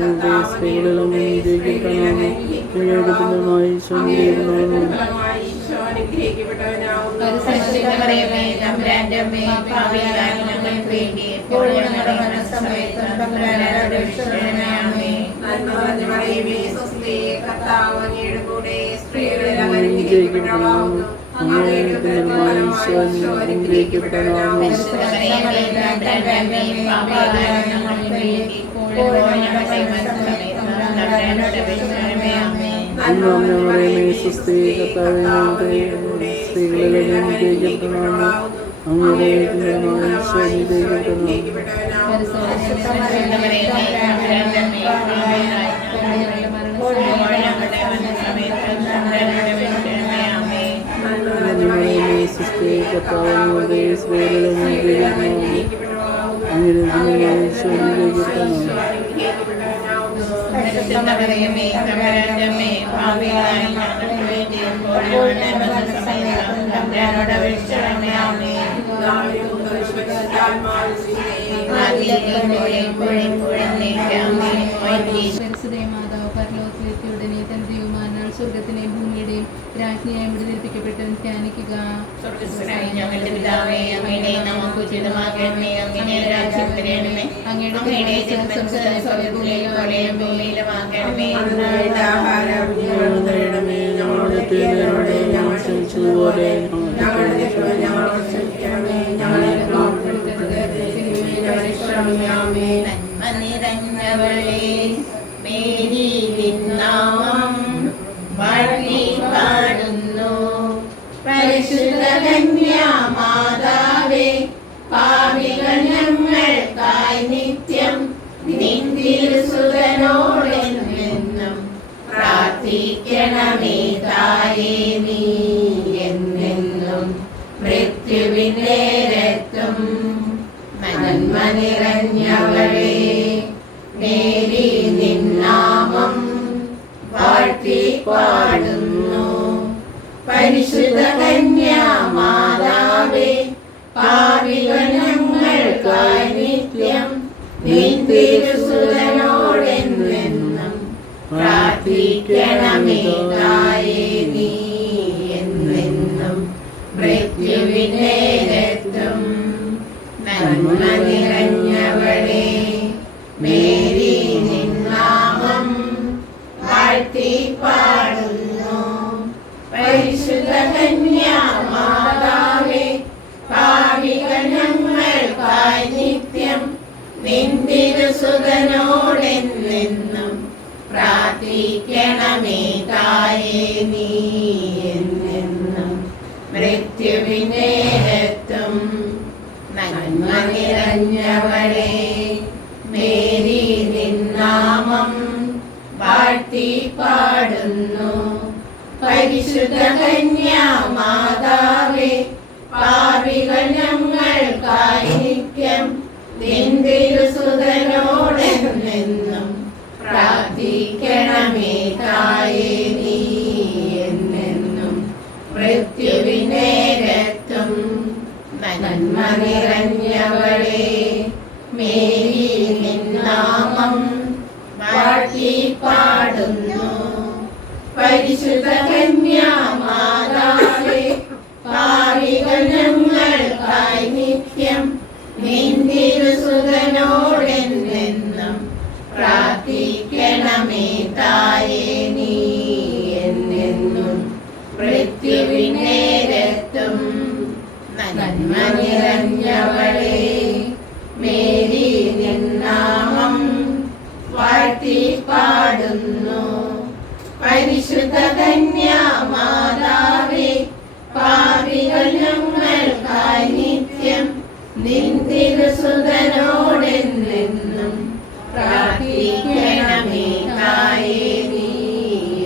കർത്താവ് അങ്ങയുടെ സ്ത്രീകളിൽ അനുഗ്രഹിക്കപ്പെട്ടവളാകുന്നു. അങ്ങയുടെ ഉദരത്തിൻ ഫലമായി ഈശോ അനുഗ്രഹിക്കപ്പെട്ടവനാകുന്നു. ഫലമായി ഈശോ അനുഗ്രഹിക്കപ്പെട്ടവനാകുന്നു. പരിശുദ്ധമറിയമേ, തമ്പുരാന്റെ അമ്മേ, പാപികളായ ഞങ്ങൾക്ക് വേണ്ടി എപ്പോഴും ഞങ്ങളുടെ മരണസമയത്തും തമ്പുരാനോട് അപേക്ഷിക്കണമേ. ആമേൻ. നന്മ നിറഞ്ഞ മറിയമേ, സ്വസ്തി, കർത്താവ് അങ്ങയുടെ കൂടെ സ്ത്രീകളിൽ അങ്ങ് അനുഗ്രഹിക്കപ്പെട്ടവളാകുന്നു. അങ്ങയുടെ ഉദരത്തിൻ ഫലമായി ഈശോ അനുഗ്രഹിക്കപ്പെട്ടവനാകുന്നു. പരിശുദ്ധമറിയമേ, തമ്പുരാന്റെ അമ്മേ, പാപികളായ ഞങ്ങൾക്ക് വേണ്ടി എപ്പോഴും ഞങ്ങളുടെ മരണസമയത്തും തമ്പുരാനോട് അപേക്ഷിക്കണമേ. ആമേൻ. നന്മ നിറഞ്ഞ മറിയമേ, സ്വസ്തി, കർത്താവ് അങ്ങയുടെ സ്ത്രീകളിൽ അനുഗ്രഹിക്കപ്പെട്ടവളാകുന്നു. അങ്ങയുടെ ഉദരത്തിൻ ഫലമായി ഈശോ അനുഗ്രഹിക്കപ്പെട്ടവനാകുന്നു. പരിശുദ്ധമറിയമേ, തമ്പുരാന്റെ അമ്മേ, പാപികളായ ഞങ്ങൾക്ക് വേണ്ടി എപ്പോഴും ഞങ്ങളുടെ മരണസമയത്തും തമ്പുരാനോട് അപേക്ഷിക്കണമേ. ആമേൻ. നന്മ നിറഞ്ഞ മറിയമേ, സ്വസ്തി, കർത്താവ് അങ്ങയുടെ സ്ത്രീകളിൽ അനുഗ്രഹിക്കപ്പെട്ടവളാകുന്നു. അങ്ങയുടെ ഉദരത്തിൻ ഫലമായി ഈശോ അനുഗ്രഹിക്കപ്പെട്ടവനാകുന്നു. പരിശുദ്ധമറിയമേ, തമ്പുരാന്റെ അമ്മേ, പാപികളായ ഞങ്ങൾക്ക് വേണ്ടി എപ്പോഴും ഞങ്ങളുടെ മരണസമയത്തും തമ്പുരാനോട് അപേക്ഷിക്കണമേ. ആമേൻ. പരിശുദ്ധ മാതാവ് പരലോകത്തിലെത്തിയ ഉടനെ തന്റെ ദൈവമാനാൽ സ്വർഗത്തിനെയും ഭൂമിയുടെയും രാജ്യം ആജ്ഞയായി വിടുതലിപ്പിക്കപ്പെട്ട് ധ്യാനിക്കുക. സ്വർഗ്ഗസ്ഥനായ ഞങ്ങളുടെ പിതാവേ, അങ്ങയുടെ നാമം പൂജിതമാകണമേ. അങ്ങയുടെ രാജ്യം വരണമേ. അങ്ങയുടെ തിരുമനസ്സ് ഭൂമിയിലുമാകണമേ. അതിനായിട്ട് ആഹാരം ഞങ്ങൾക്ക് തരണമേ. ഞങ്ങളുടെ തെറ്റുകളോട് ഞങ്ങൾ ക്ഷമിച്ചതുപോലെ ഞങ്ങളുടെ തെറ്റുകൾ ഞങ്ങളോട് ക്ഷമിക്കണമേ. ഞങ്ങളെ ഉൾപ്പെടുത്തരുതേ, ഞങ്ങളെ രക്ഷിക്കണമേ. നന്മ നിറഞ്ഞവളേ, മേരി നിന്നാമം വാഴ്ത്തി പാടുന്നു. പരിശുദ്ധ കന്യാമാതാവേ, പാപികൾ ഞങ്ങൾക്കായി നിത്യം നിൻ തിരുസുതനോടെന്നും പ്രാർത്ഥിക്കണമേ. തായേ നീ എന്നെന്നും മൃത്യുവിനേരത്തും നന്മ നിറഞ്ഞവളേ, മേരി നിന്നാമം വാഴ്ത്തി പാടുന്നു. പരിശുദ്ധ കന്യാമാതാവേ, പാപികൾ ഞങ്ങൾക്കായി നിത്യം നിൻ തിരുസുതനോടെന്നും പ്രാർത്ഥിക്കണമേ. തായേ നീ എന്നെന്നും മൃത്യുവിനേരത്തും നന്മ നിറഞ്ഞവളേ, മേരി നിന്നാമം വാഴ്ത്തി പാടുന്നു. പരിശുദ്ധ കന്യാമാതാവേ, പാപികൾ ഞങ്ങൾക്കായി നിത്യം നിൻ തിരുസുതനോടെന്നും പ്രാർത്ഥിക്കണമേ. തായേ നീ എന്നെന്നും മൃത്യുവിനേരത്തും നന്മ നിറഞ്ഞവളേ, മേരി നിന്നാമം വാഴ്ത്തി പാടുന്നു. പരിശുദ്ധ കന്യാമാതാവേ, പാപികൾ ഞങ്ങൾക്കായി നിത്യം നിൻ തിരുസുതനോടെന്നും പ്രാർത്ഥിക്കണമേ. തായേ നീ എന്നെന്നും മൃത്യുവിനേരത്തും നന്മ നിറഞ്ഞവളേ, മേരി നിന്നാമം വാഴ്ത്തി പാടുന്നു. പരിശുദ്ധ കന്യാമാതാവേ, പാപികൾ ഞങ്ങൾക്കായി നിത്യം നിൻ തിരുസുതനോടെന്നും പ്രാർത്ഥിക്കണമേ. തായേ നീ എന്നെന്നും മൃത്യുവിനേരത്തും നന്മ നിറഞ്ഞവളേ, മേരി നിന്നാമം വാഴ്ത്തി പാടുന്നു. പരിശുദ്ധ കന്യാമാതാവേ, പാപികൾ ഞങ്ങൾക്കായി നിത്യം നിൻ തിരുസുതനോടെന്നും പ്രാർത്ഥിക്കണമേ. തായേ നീ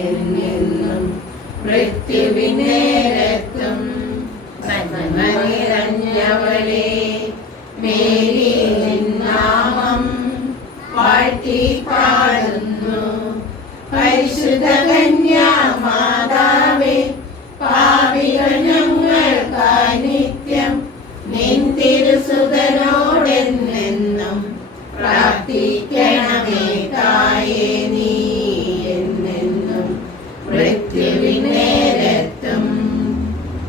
എന്നെന്നും മൃത്യുവിനേരത്തും നന്മ നിറഞ്ഞവളേ, മേരി നിന്നാമം വാഴ്ത്തി പാടുന്നു. പരിശുദ്ധ കന്യാമാതാവേ, പാപികൾ ഞങ്ങൾക്കായി നിത്യം നിൻ തിരുസുതനോടെന്നും പ്രാർത്ഥിക്കണമേ. തായേ നീ എന്നെന്നും മൃത്യുവിനേരത്തും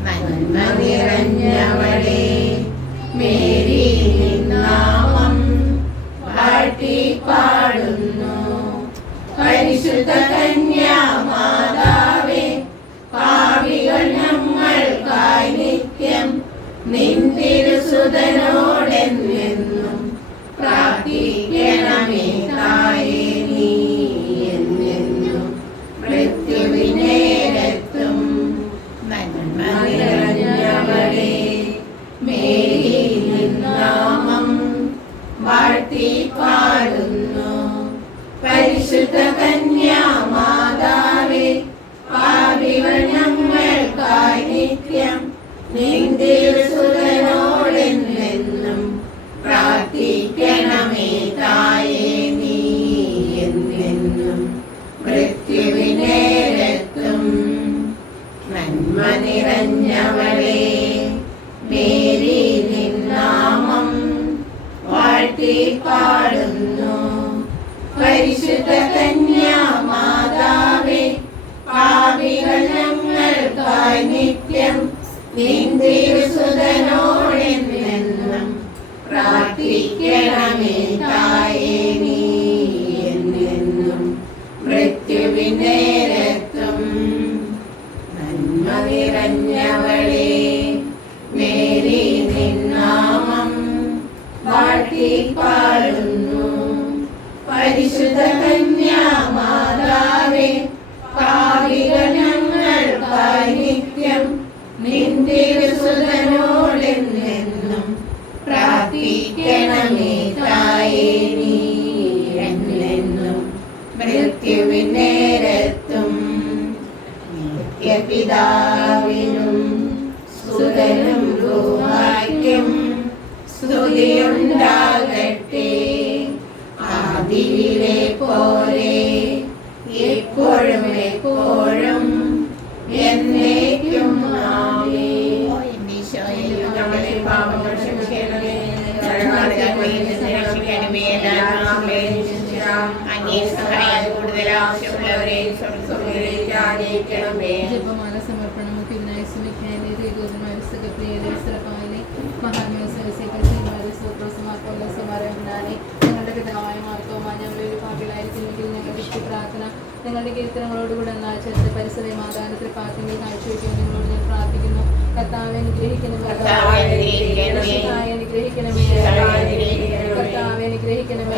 നന്മ നിറഞ്ഞവളേ, മേരി നിന്നാമം വാഴ്ത്തി പാടുന്നു. പരിശുദ്ധ കന്യാമാതാവേ, പാപികൾ ഞങ്ങൾക്കായി നിത്യം നിൻ തിരുസുതനോടെന്നും പ്രാർത്ഥിക്കണമേ. തായേ നീ എന്നെന്നും മൃത്യുവിനേരത്തും നന്മ നിറഞ്ഞവളേ, മേരി നിന്നാമം വാഴ്ത്തി പാടുന്നു. പരിശുദ്ധ കന്യാമാതാവേ, പാപികൾ ഞങ്ങൾക്കായി നിത്യം നിൻ തിരുസുതനോടെന്നും പ്രാർത്ഥിക്കണമേ. തായേ നീ എന്നെന്നും മൃത്യുവിനേരത്തും നന്മ നിറഞ്ഞവളേ, മേരി നിന്നാമം വാഴ്ത്തി പാടുന്നു. പരിശുദ്ധ കന്യാമാതാവേ, പാപികൾ ഞങ്ങൾക്കായി പ്രാർത്ഥിക്കണമേ തായേ നീ എന്നെന്നും മൃത്യുവിന്റെ രക്തം. നന്മ നിറഞ്ഞവളേ മേരി നിന്നാമം വാഴ്ത്തിപ്പാടുന്നു. പരിശുദ്ധ കന്യാമാതാവേ പാപികൾ ഞങ്ങൾക്കായി നിത്യം നിന്റെ സുതനോടെന്നെന്നും പ്രാർത്ഥിക്കണമേ തായേ നീ എന്നെന്നും മൃത്യുവിനെ രത്തും. നിത്യപിതാവിനും സുതനും റൂഹായ്ക്കും സ്തുതിയുണ്ടാകട്ടെ. ആദിയിലെ പോലെ എപ്പോഴും എപ്പോഴും എന്നേക്കും ആമേൻ. ഞങ്ങളുടെ പാപങ്ങൾ ക്ഷമിക്കണമേ, രക്ഷിക്കണമേ. അന്വേഷണമായ കൂടുതൽ ആവശ്യമുള്ളവരെ ആനയിക്കണമേ. ജപമാല സമർപ്പണമൊക്കെ ഇതിനായി ശ്രമിക്കാൻ ഞങ്ങളുടെ പിതാവായ മാർത്തോമാ, ഞങ്ങളൊരു പാപികളായിരിക്കുമെങ്കിൽ ഞങ്ങളുടെ ഇഷ്ട പ്രാർത്ഥന ഞങ്ങളുടെ കീർത്തനങ്ങളോടുകൂടെ എന്നാൽ ചേർത്ത് പരിസര മാതാവിന്റെ പാത്രങ്ങൾ കാഴ്ചവെക്കാൻ നിങ്ങളോട് ഞാൻ പ്രാർത്ഥിക്കുന്നു. കർത്താവെ അനുഗ്രഹിക്കണമേ, കർത്താവെ അനുഗ്രഹിക്കണമേ, കർത്താവെ അനുഗ്രഹിക്കണമേ.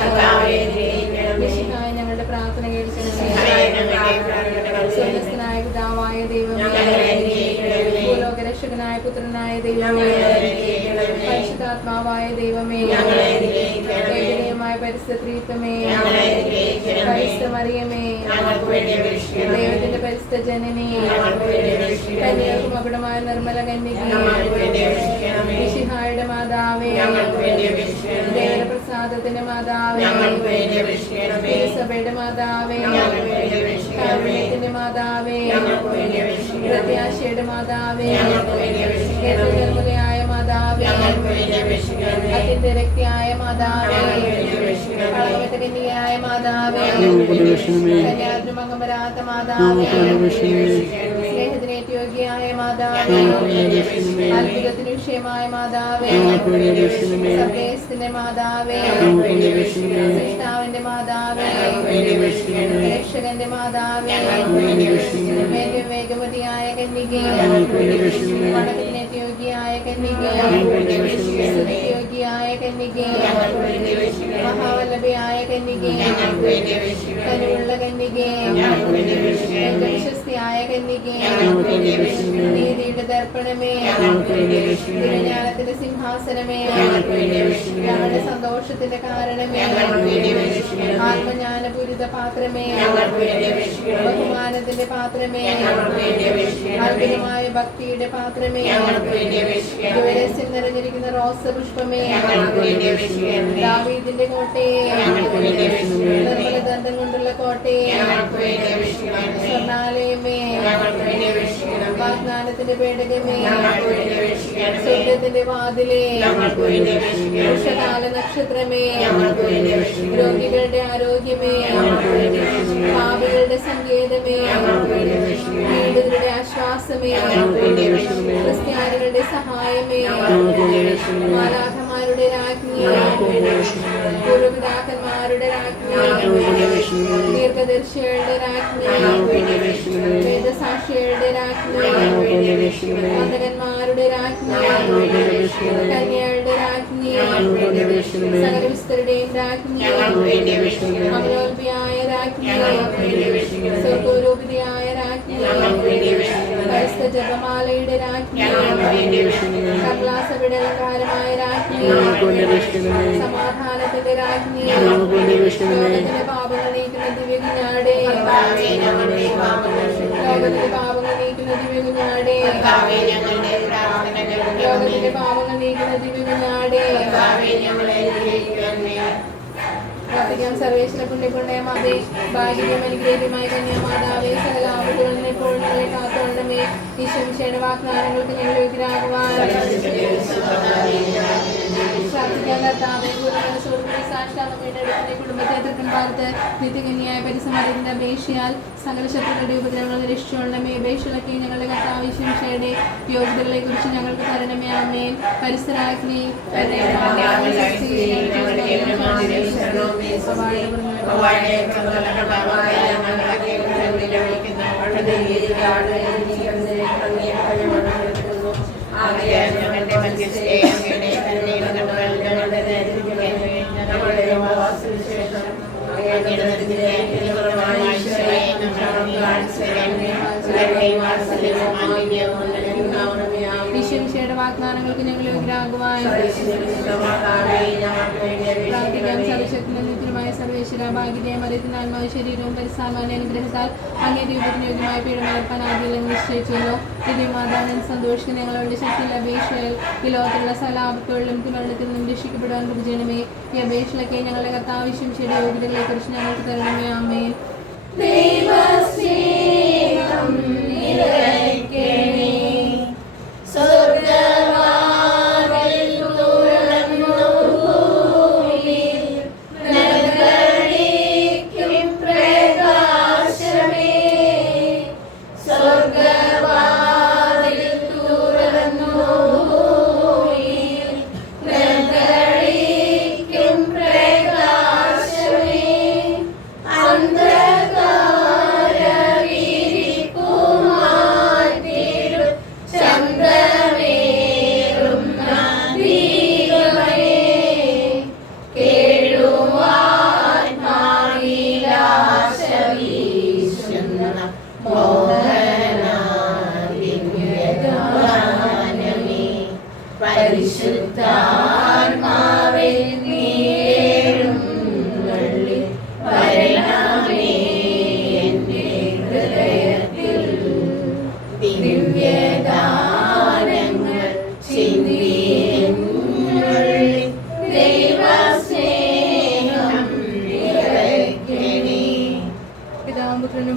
ഞങ്ങളുടെ പ്രാർത്ഥന കേൾക്കണമേ. സ്വർഗ്ഗസ്ഥനായ പിതാവായ ദൈവമേ, ഭൂലോകരക്ഷകനായ പുത്രനായ ദൈവമേ, പരിശുദ്ധാത്മാവായ ദൈവമേ, ഏകനീയമായ പരിസ്ഥിതിത്വമേ, പരിശുദ്ധ മറിയമേ, ദൈവത്തിന്റെ പരിശുദ്ധ ജനനേ, കന്യകൾക്കും അവിടമായ നിർമ്മല കന്യകേ, മിശിഹായുടെ മാതാവേ, ദേവപ്രസാദത്തിന്റെ മാതാവേ, സഭയുടെ മാതാവേ, കാരുണ്യത്തിന്റെ മാതാവേ, പ്രത്യാശയുടെ മാതാവേ, നിർമ്മലയായ മാതാവേ, അതിന്റെ രക്തിയായ മാതാവേ, കളവറ്റ കന്യകയായ മാതാവേ, കന്യാദ്രമംഗം വരാത്ത മാതാവേ, സ്നേഹത്തിനേറ്റ യോഗ്യയായ മാതാവേ, അത്ഭുതത്തിന് വിഷയമായ മാതാവേ, സർവേശത്തിന്റെ മാതാവേ, സൃഷ്ടാവിന്റെ മാതാവേ, രക്ഷകന്റെ മാതാവേ, വേഗവതിയായ കന്യകേ, വണക്കത്തിനേറ്റ യോഗ്യയായ കന്യകേ, യോഗ്യയായ കന്യകേ, മഹാവല്ലഭയായ കന്യകേ, കനിവുള്ള കന്യകേ, വിശ്വസ്തിയായ കന്യകേ, നീതിയുടെ ദർപ്പണമേ, ജ്ഞാനത്തിന്റെ സിംഹാസനമേ, ഞങ്ങളുടെ സന്തോഷത്തിന്റെ കാരണമേ, ആത്മജ്ഞാനപൂരിത പാത്രമേ, ബഹുമാനത്തിന്റെ പാത്രമേ, അത്ഭുതമായ ഭക്തിയുടെ പാത്രമേ, രഹസ്യം നിറഞ്ഞിരിക്കുന്ന റോസ പുഷ്പമേ, ദാവീദിന്റെ കോട്ടയെ, നിർമ്മല ദന്തം കൊണ്ടുള്ള കോട്ടയെ, സ്വർണാലയമേ, വാഗ്ദാനത്തിന്റെ പേടകമേ, സ്വർഗ്ഗത്തിന്റെ വാതിലേ, ഉഷകാല നക്ഷത്രമേ, രോഗികളുടെ ആരോഗ്യമേ, പാപികളുടെ സങ്കേതമേ, പീഡിതരുടെ ആശ്വാസമേ, ക്രിസ്ത്യാനികളുടെ സഹായമേ, മാലാഖമാരുടെ രാജ്ഞി, പൂർവപിതാക്കന്മാരുടെ രാജ്ഞി, ദീർഘദർശികളുടെ രാജ്ഞി, വേദസാക്ഷികളുടെ രാജ്ഞി, വന്ദകന്മാരുടെ രാജ്ഞി, കന്യകളുടെ രാജ്ഞി, സകലവിസ്തരുടെയും രാജ്ഞി, അമലോൽപിയായ രാജ്ഞി, സ്വർഗോരൂപിതയായ രാജ്ഞി, ക്രൈസ്ത ജപമാലയുടെ രാജ്ഞി, കർലാസഭയുടെ അലങ്കാരമായ രാജ്ഞി, സമാധാനത്തിന്റെ രാജ്ഞി, ലോകത്തിന്റെ പാപങ്ങൾ നീക്കുന്ന ദിവ്യകുഞ്ഞാടേ, ലോകത്തിന്റെ പാപങ്ങൾ നീക്കുന്ന ദിവ്യകുഞ്ഞാടേ, ലോകത്തിന്റെ പാപങ്ങൾ നീക്കുന്ന ദിവ്യകുഞ്ഞാടേ, പ്രാർത്ഥിക്കാം. സർവേശ്വര പുണ്യപുണ്യമാതേ, ഭാഗ്യം അനുഗ്രഹീതമായ കന്യാമാതാവേ, സകല ആപത്തുകളിൽ എപ്പോഴും ഞങ്ങളെ കാത്തോളണമേ. ഈശ്വരയുടെ വാഗ്ദാനങ്ങൾക്ക് ഞങ്ങൾ യോഗ്യരാകുവാൻ പ്രാർത്ഥിക്കാം. കർത്താവേ, സാക്ഷാത്മയുടെ കുടുംബത്തെ തൃക്കൺ പാർത്ത് നിത്യകന്യായ പരിസമാരത്തിന്റെ അപേക്ഷയാൽ സകല ശത്രുക്കളുടെ ഉപദ്രവങ്ങൾ രക്ഷിച്ചുകൊള്ളമേ. അപേക്ഷകളൊക്കെ ഞങ്ങളുടെ കർത്താവിശംഷയുടെ യോഗ്യതകളെ കുറിച്ച് ഞങ്ങൾക്ക് തരണമേ. ആമേൻ. പരിസരാഗ്നി ഈശ്വരയുടെ വാഗ്ദാനങ്ങൾക്ക് ഞങ്ങൾ യോഗ്യരാകുവാൻ പ്രാർത്ഥിക്കാം. സർവശക്തനും നിത്യമായ സർവേശ്വര ഭാഗ്യതയും അറിയത്തിനാത്മാവ് ശരീരവും പരിസാമാന്യ അനുഗ്രഹത്താൽ അങ്ങേ ദൈവത്തിന് യോഗ്യമായ പീഠമേൽപ്പാൻ ആദ്യം നിശ്ചയിച്ചിരുന്നു. ദിവ്യമാതാവിനെ സന്തോഷിക്കുന്ന ഞങ്ങളുടെ ശക്തിയിൽ അപേക്ഷയിൽ ഈ ലോകത്തിലുള്ള സകല ആപത്തുകളിലും തിരുവള്ളത്തിൽ നിന്നും രക്ഷിക്കപ്പെടുവാൻ വിഭജനമേ. ഈ അപേക്ഷകളൊക്കെ ഞങ്ങളുടെ കർത്താവിശംഷയുടെ യോഗ്യതകളെ കുറിച്ച് ഞങ്ങൾക്ക് തരണമേ. ആമേൻ.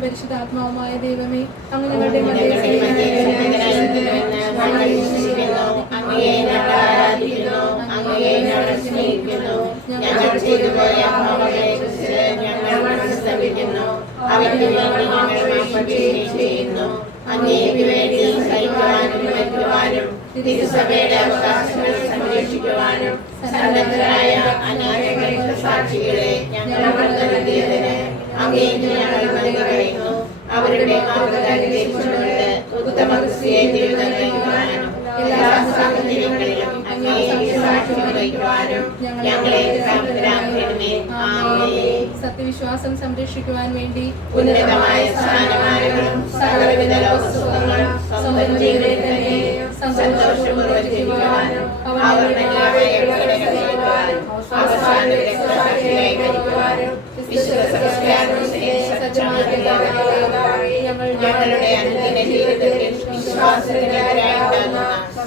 പരിശുദ്ധാത്മാവുമായ ദൈവമേ, അങ്ങ് ഞങ്ങളുടെ തിരുസഭയുടെ അവകാശങ്ങൾ സംരക്ഷിക്കുവാനും സന്നദ്ധരായ അനേക സാക്ഷികളെ ഞങ്ങൾ നൽകിയതിന് അങ്ങേക്ക് ഞങ്ങൾ നന്ദി പറയുന്നു. അവരുടെ മാർഗ്ഗദർശനത്തിലൂടെ ഉത്തമ ക്രിസ്തീയ ജീവിതം നയിക്കുവാനും എല്ലാ സാഹചര്യങ്ങളിലും അങ്ങേക്ക് സാക്ഷ്യം വഹിക്കുവാനും ഞങ്ങളെ പ്രാപ്തരാക്കണമേ. ആമേൻ. സത്യവിശ്വാസം സംരക്ഷിക്കുവാൻ വേണ്ടി ഉന്നതമായ സ്ഥാനമാനങ്ങളും സകലവിധ ലോകസുഖങ്ങളും സ്വന്തം ജീവിതത്തിനെ സന്തോഷപൂർവ്വം ജീവിക്കുവാനും അവരുടെ അവസാനത്തിലേക്ക് ഭരിക്കുവാനും വിശുദ്ധ സംസ്കാരത്തെ ഞങ്ങളുടെ അനുദിന ജീവിതത്തിൽ വിശ്വാസത്തിനെതിരായിട്ടുള്ള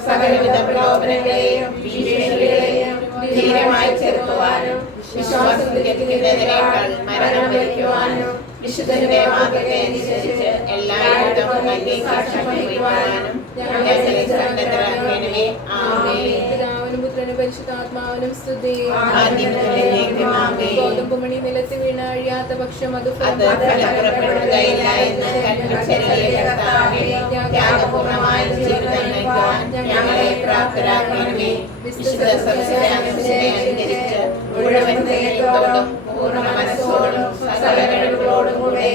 സകലവിധ പ്രലോഭനങ്ങളെയും ഭീഷണികളെയും ധീരമായി ചെറുക്കുവാനും വിശ്വാസത്തിനെതിരേക്കാൾ മരണം വരിക്കുവാനും വിശുദ്ധന്റെ മാതൃകയെ അനുസരിച്ച് എല്ലായിടത്തും അങ്ങേ സാക്ഷ്യം വഹിക്കുവാനും ഞങ്ങളെ സന്നദ്ധരാക്കണമേ. ആമേൻ. പിതാവിനും പുത്രനും പരിശുദ്ധാത്മാവിനും സ്തുതി. ഗോതമ്പുമണി നിലത്ത് വീണ അഴിയാത്ത പക്ഷം അത് ഫലപ്രദമായില്ല എന്ന് കൽപ്പിച്ചരുളിയ കർത്താവേ, ത്യാഗപൂർണ്ണമായ ജീവിതം നയിക്കുവാൻ ഞങ്ങളെ പ്രാപ്തരാക്കണമേ. വിശുദ്ധ സത്യത്തെ അനുസരിച്ച് മുഴുവൻ ഹൃദയത്തോടും പൂർണ്ണ മനസ്സോടും സകല കഴിവുകളോടും കൂടെ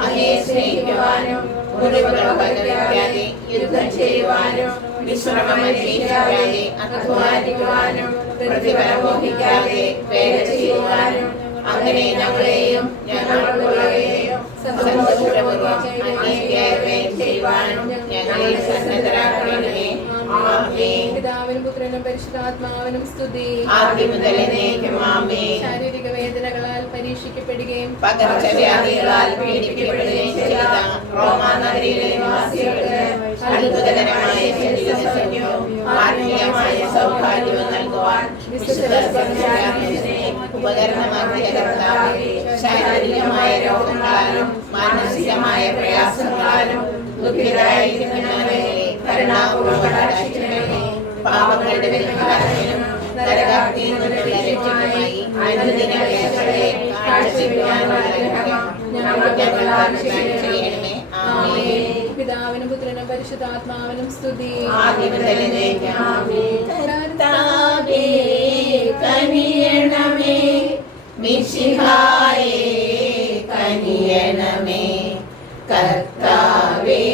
അങ്ങയെ സ്നേഹിക്കുവാനും മുറിവുകൾ പകരാതെ യുദ്ധം ചെയ്യുവാനും വിശ്രമം അന്വേഷിക്കാതെ അധ്വാനിക്കുവാനും പ്രതിഫലം മോഹിക്കാതെ വേല ചെയ്യുവാനും അങ്ങനെ ഞങ്ങളെയും ഞങ്ങൾക്കുള്ളവയെയും സന്തോഷപൂർവ്വം അങ്ങേക്ക് ചെയ്യുവാനും ഞങ്ങളെ സന്നദ്ധരാക്കണമേ. ആമേൻ. പിതാവിനും പുത്രനും പരിശുദ്ധാത്മാവിനും സ്തുതി. ആദ്യം മുതൽ എന്നേക്കും ആമേൻ. ശാരീരിക വേദനകളാൽ പരീക്ഷിക്കപ്പെടുകയും പകർച്ചവ്യാധികളാൽ പീഡിപ്പിക്കപ്പെടുകയും ചെയ്ത റോമാ നഗരിയിലെ നിവാസികൾക്ക് അത്ഭുതകരമായ ശരീരസൗഖ്യവും ആത്മീയമായ സൗഭാഗ്യവും നൽകുവാൻ വിശുദ്ധ സംസ്കാരത്തിനെ ഉപകരണമാക്കിയ കർത്താവേ, ശാരീരികമായ രോഗങ്ങളാലും മാനസികമായ പ്രയാസങ്ങളാലും ദുഃഖിതരായിരിക്കുന്നവരെ കരുണാപൂർവ്വം കടാക്ഷിക്കണമേ. പാപങ്ങളുടെ പരിഹാരത്തിനും നരകാഗ്നിയിൽ നിന്നുള്ള രക്ഷയ്ക്കുമായി അനുദിന ജീവിക്കാനുള്ള അനുഗ്രഹം ഞങ്ങൾക്ക് പ്രദാനം ചെയ്യണമേ. ആമേൻ. പിതാവിനും പുത്രനും പരിശുദ്ധാത്മാവിനും സ്തുതി. കർത്താവേ കനിയണമേ, മിശിഹായേ കനിയണമേ. കർത്താവേ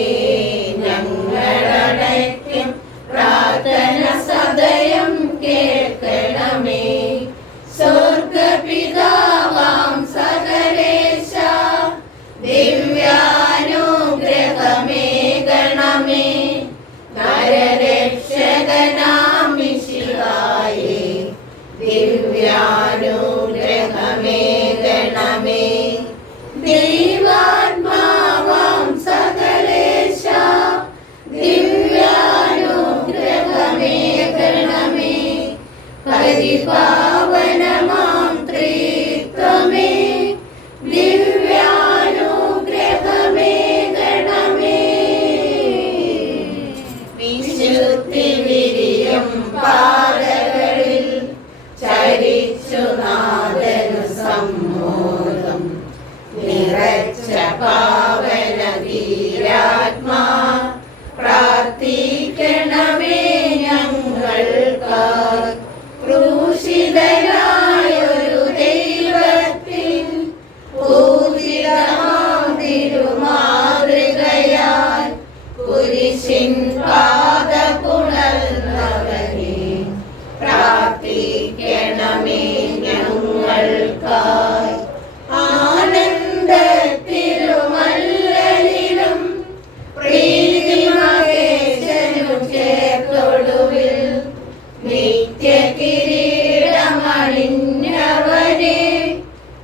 ഞങ്ങളടയ്ക്കും പ്രാർത്ഥന സദയം കേൾക്കണമേ. സ്വർഗപിതാവാം സകലേശ ദിവ്യാനുഗ്രഹമേ ഗണമേ. നരരക്ഷകനാം മിശിഹായേ ദിവ്യാനുഗ്രഹമേ ഗണമേ. ദൈവാത്മാവാം സകലേശ ദിവ്യാനുഗ്രഹമേ ഗണമേ. പരിപാവനമാം ത്രിത്വമേ ദിവ്യാനുഗ്രഹമേ ഗണമേ. വിശുദ്ധി വിരിയും പാതകളിൽ ചരിച്ചു നാഥനു സമ്മോദം നിറച്ച പാവന ധീരാത്മാ പ്രാർത്ഥിക്കണമേ ഞങ്ങൾക്കായി. ക്രൂശിതനായൊരു ദൈവത്തിൻ പൂജിതമാം തിരുമാതൃകയാൽ കുരിശിൻ പാദപുണർന്നവനെ പ്രാർത്ഥിക്കണമേ ഞങ്ങൾക്കായി. ആനന്ദ തിരുമല്ലലിലും പ്രീതിമഹേശനും ചേർത്തൊടുവിൽ നിത്യകിരീടമണിഞ്ഞവനെ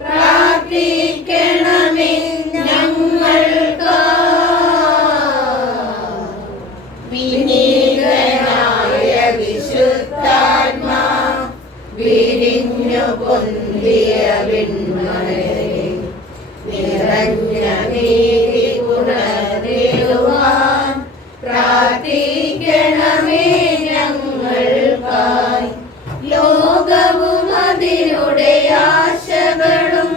പ്രാർത്ഥിക്കണമേ ഞങ്ങൾക്കായി. വിനീതനായ വിശുദ്ധാത്മാ വിരിഞ്ഞു പൊന്തിയ വിൺമലരെ നിറഞ്ഞ നീതി പുണർന്നിടുവാൻ പ്രാർത്ഥിക്കണമേ ഞങ്ങൾക്കായി. ലോകവും അതിനുടെ ആശകളും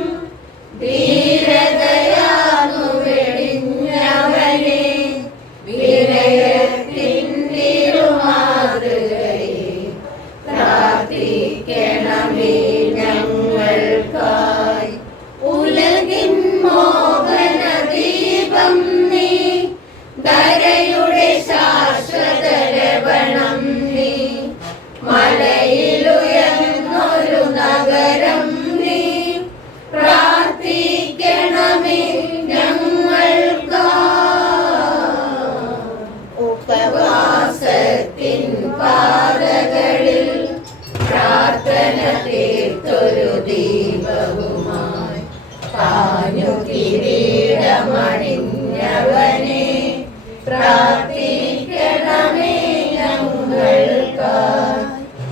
ധീരതയാന്നു വെടിഞ്ഞവനെ വിനയത്തിൻ തിരുമാതൃകയെ പ്രാർത്ഥിക്കണമേ ഞങ്ങൾക്കായി. ഉലകിൻ മോഹന ദീപം നീ, ധരയുടെ ശാശ്വത ലവണം നീ, മലയിലുയർന്നൊരു നഗരം നീ പ്രാർത്ഥിക്കണമേ ഞങ്ങൾക്കായി. ഉപവാസത്തിൻ പാതകളിൽ പ്രാർത്ഥന തീർത്തൊരു ദീപവുമായി പാഞ്ഞു കിരീടമണിഞ്ഞവനെ പ്രാർത്ഥിക്കണമേ ഞങ്ങൾക്കായി.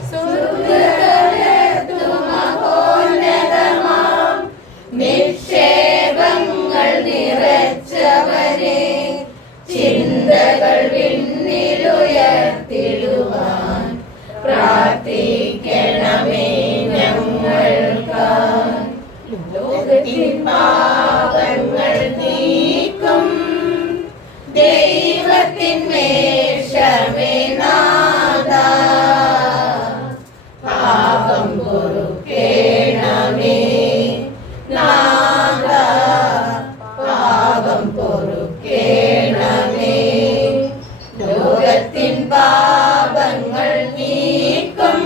സ്വർഗ്ഗതലത്തു മഹോന്നതമാം നിക്ഷേപങ്ങൾ നിറച്ചവനെ ചിന്തകൾ വിണ്ണിലുയർത്തിടുവാൻ പ്രാർത്ഥിക്കണമേ ഞങ്ങൾക്കായി. ലോകത്തിൻ പാപങ്ങൾ നീക്കും ദൈവത്തിൻ മേഷമേ നാഥാ. പാപം പൊറുക്കേണമേ നാഥാ, പാപം പൊറുക്കേണമേ. ലോകത്തിൻ പാപങ്ങൾ നീക്കും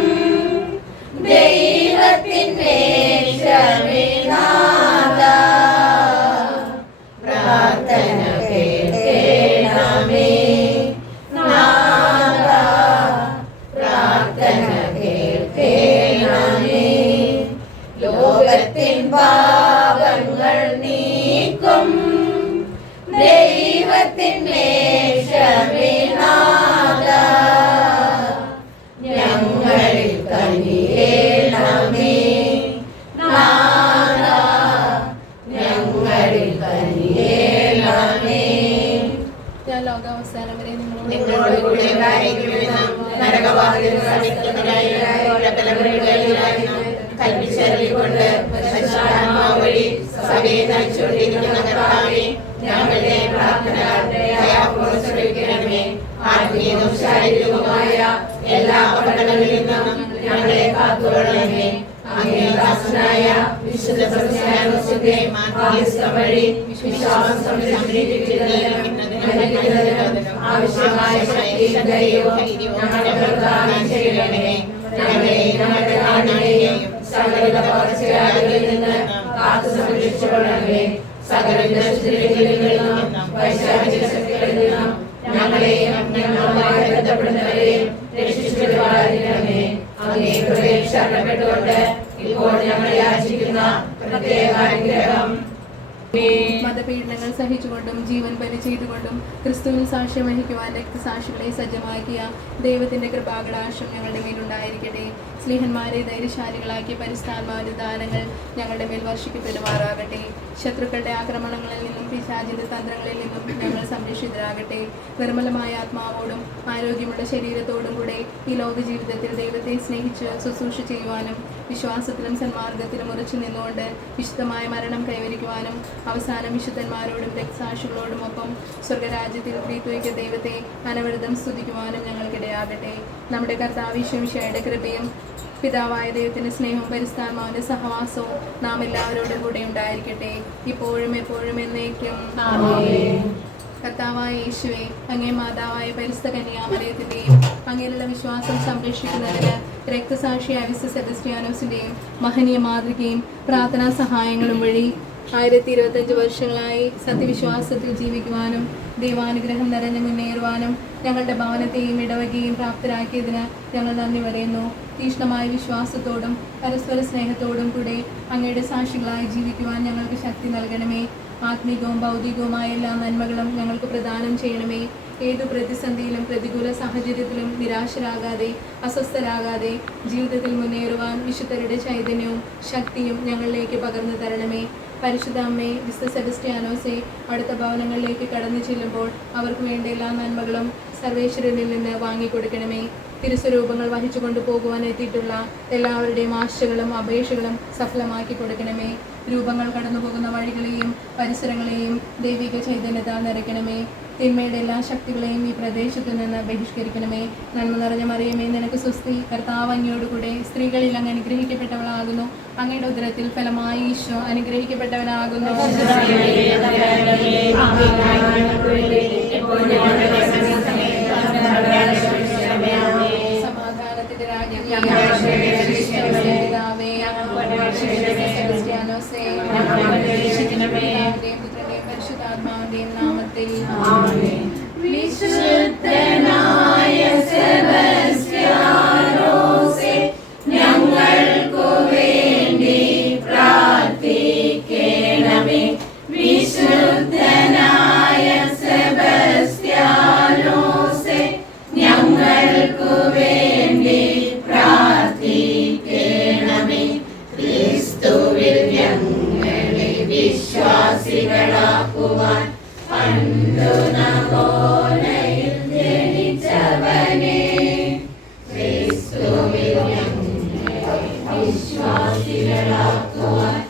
ദൈവത്തിൻ മേഷമേ നാഥാ. പ്രാർത്ഥന കേൾക്കണമേ നാഥാ, പ്രാർത്ഥന കേൾക്കണമേ. ലോകത്തിൻ പാപങ്ങൾ നീക്കും ദൈവത്തിൻ മേഷമേ നാഥാ. ഞങ്ങളിൽ കനിയേണമേ നാഥാ, ഞങ്ങളിൽ കനിയേണമേ. ഞാൻ ലോകാവസാനം വരെ നിങ്ങളോട് കൂടെ ഉണ്ടായിരിക്കുമെന്നും നരകവാതിലുകൾ അടയ്ക്കുന്നതിനായി കൽപ്പിച്ചറിയിക്കൊണ്ട് പരിശുദ്ധാത്മാവ് വഴി ഭാവിയെ നയിച്ചുകൊണ്ടിരിക്കുന്ന കർത്താവേ, ഞങ്ങളുടെ പ്രാർത്ഥന ദയാപൂർവ്വം ശ്രവിക്കണമേ. ആത്മീയവും ശാരീരികവുമായ എല്ലാ അപകടങ്ങളിൽ നിന്നും ഞങ്ങളെ കാത്തുകൊള്ളണമേ. അങ്ങേ ദാസനായ വിശുദ്ധ സെബസ്ത്യാനോസിന്റെ മാധ്യസ്ഥം വഴി വിശ്വാസം സംരക്ഷിക്കുന്നതിനും ആവശ്യമായ ശക്തിയും ധൈര്യവും ഞങ്ങൾക്ക് പ്രദാനം ചെയ്യണമേ. ഞങ്ങളെ ഞങ്ങളുടെ നാടിനെയും സകല പകർച്ചവ്യാധികളിൽ നിന്ന് കാത്തു സംരക്ഷിച്ചുകൊള്ളണമേ. സകല ദുഷ്ടതകളിൽ നിന്നും പൈശാചിക ശക്തികളിൽ നിന്നും ഞങ്ങളെയും ഞങ്ങളുമായി ബന്ധപ്പെടുന്നവരെയും രക്ഷിച്ചു പരിപാലിക്കണമേ. അങ്ങേ കൃപയിൽ ശരണപ്പെട്ടുകൊണ്ട് ഇപ്പോൾ ഞങ്ങൾ യാചിക്കുന്ന പ്രത്യേക അനുഗ്രഹം. മതപീഡനങ്ങൾ സഹിച്ചുകൊണ്ടും ജീവൻ ബലി ചെയ്തുകൊണ്ടും ക്രിസ്തുവിൽ സാക്ഷ്യം വഹിക്കുവാൻ രക്തസാക്ഷികളെ സജ്ജമാക്കിയ ദൈവത്തിന്റെ കൃപാകടാക്ഷം ഞങ്ങളുടെ മേലുണ്ടായിരിക്കട്ടെ. സ്നേഹന്മാരെ ധൈര്യശാലികളാക്കിയ പരിസ്ഥാത്മാവിന്റെ ദാനങ്ങൾ ഞങ്ങളുടെ മേൽ വർഷിക്കപ്പെടുമാറാകട്ടെ. ശത്രുക്കളുടെ ആക്രമണങ്ങളിൽ നിന്നും പിശാചിന്റെ തന്ത്രങ്ങളിൽ നിന്നും ഞങ്ങൾ സംരക്ഷിതരാകട്ടെ. നിർമ്മലമായ ആത്മാവോടും ആരോഗ്യമുള്ള ശരീരത്തോടും കൂടെ ഈ ലോക ജീവിതത്തിൽ ദൈവത്തെ സ്നേഹിച്ച് ശുശ്രൂഷ ചെയ്യുവാനും വിശ്വാസത്തിലും സന്മാർഗത്തിലും ഉറച്ചു നിന്നുകൊണ്ട് വിശുദ്ധമായ മരണം കൈവരിക്കുവാനും അവസാനം വിശുദ്ധന്മാരോടും രക്തസാക്ഷികളോടും ഒപ്പം സ്വർഗരാജ്യത്തിൽ ത്രിത്വൈക ദൈവത്തെ അനവരതം സ്തുതിക്കുവാനും ഞങ്ങൾക്കിടയാകട്ടെ. നമ്മുടെ കർത്താവ് ഈശോമിശിഹായുടെ കൃപയും പിതാവായ ദൈവത്തിന്റെ സ്നേഹവും പരിശുദ്ധാത്മാവിന്റെ സഹവാസവും നാം എല്ലാവരോടും കൂടെ ഉണ്ടായിരിക്കട്ടെ, ഇപ്പോഴും എപ്പോഴും എന്നേക്കും. കർത്താവായ യേശുവേ, അങ്ങേ മാതാവായ പരിശുദ്ധ കന്യാമറിയത്തിന്റെയും അങ്ങേലുള്ള വിശ്വാസം സംരക്ഷിക്കുന്നതിന് രക്തസാക്ഷിയായ വിശുദ്ധ സെബസ്ത്യാനോസിന്റെയും മഹനീയ മാതൃകയും പ്രാർത്ഥനാ സഹായങ്ങളും വഴി 1025 വർഷങ്ങളായി സത്യവിശ്വാസത്തിൽ ജീവിക്കുവാനും ദൈവാനുഗ്രഹം നിറഞ്ഞു മുന്നേറുവാനും ഞങ്ങളുടെ ഭവനത്തെയും ഇടവകയും പ്രാപ്തരാക്കിയതിന് ഞങ്ങൾ നന്ദി പറയുന്നു. തീക്ഷ്ണമായ വിശ്വാസത്തോടും പരസ്പര സ്നേഹത്തോടും കൂടെ അങ്ങയുടെ സാക്ഷികളായി ജീവിക്കുവാൻ ഞങ്ങൾക്ക് ശക്തി നൽകണമേ. ആത്മീകവും ഭൗതികവുമായ എല്ലാ നന്മകളും ഞങ്ങൾക്ക് പ്രദാനം ചെയ്യണമേ. ഏതു പ്രതിസന്ധിയിലും പ്രതികൂല സാഹചര്യത്തിലും നിരാശരാകാതെ അസ്വസ്ഥരാകാതെ ജീവിതത്തിൽ മുന്നേറുവാൻ വിശുദ്ധരുടെ ചൈതന്യവും ശക്തിയും ഞങ്ങളിലേക്ക് പകർന്നു തരണമേ. പരിശുദ്ധ അമ്മേ, വിശുദ്ധ സെബസ്ത്യാനോസെ, അടുത്ത ഭവനങ്ങളിലേക്ക് കടന്നു ചെല്ലുമ്പോൾ അവർക്ക് വേണ്ട എല്ലാ നന്മകളും സർവേശ്വരനിൽ നിന്ന് വാങ്ങിക്കൊടുക്കണമേ. തിരുസ്വരൂപങ്ങൾ വഹിച്ചു കൊണ്ടുപോകുവാൻ എത്തിയിട്ടുള്ള എല്ലാവരുടെയും ആശകളും അപേക്ഷകളും സഫലമാക്കി കൊടുക്കണമേ. രൂപങ്ങൾ കടന്നു പോകുന്ന വഴികളെയും പരിസരങ്ങളെയും ദൈവിക ചൈതന്യത്താൽ നിറയ്ക്കണമേ. തിന്മയുടെ എല്ലാ ശക്തികളെയും ഈ പ്രദേശത്തു നിന്ന് ബഹിഷ്കരിക്കണമേ. നന്മ നിറഞ്ഞ മറിയമേ, നിനക്ക് സ്വസ്തി, കർത്താവ് അങ്ങയോടുകൂടെ സ്ത്രീകളിൽ അങ്ങ് അനുഗ്രഹിക്കപ്പെട്ടവളാകുന്നു. അങ്ങയുടെ ഉദരത്തിൽ ഫലമായി ഈശോ അനുഗ്രഹിക്കപ്പെട്ടവനാകുന്നു. സമാധാനത്തിന്റെ പരിശുദ്ധാത്മാവിന്റെയും നാമത്തിൽ വിശുദ്ധനായ സെബസ്ത്യാനോസേ, ഞങ്ങൾക്കു വേണ്ടി പ്രാർത്ഥിക്കണമേ. വിശുദ്ധനായ സെബസ്ത്യാനോസേ, ഞങ്ങൾക്കു വേണ്ടി പ്രാർത്ഥിക്കണമേ. ക്രിസ്തുവിൽ ഞങ്ങളെ വിശ്വാസികളാക്കുവാൻ പണ്ടു നവോനയിൽ ജനിച്ചവനെ, ക്രിസ്തുവിൽ ഞങ്ങളെ വിശ്വാസികളാക്കുവാൻ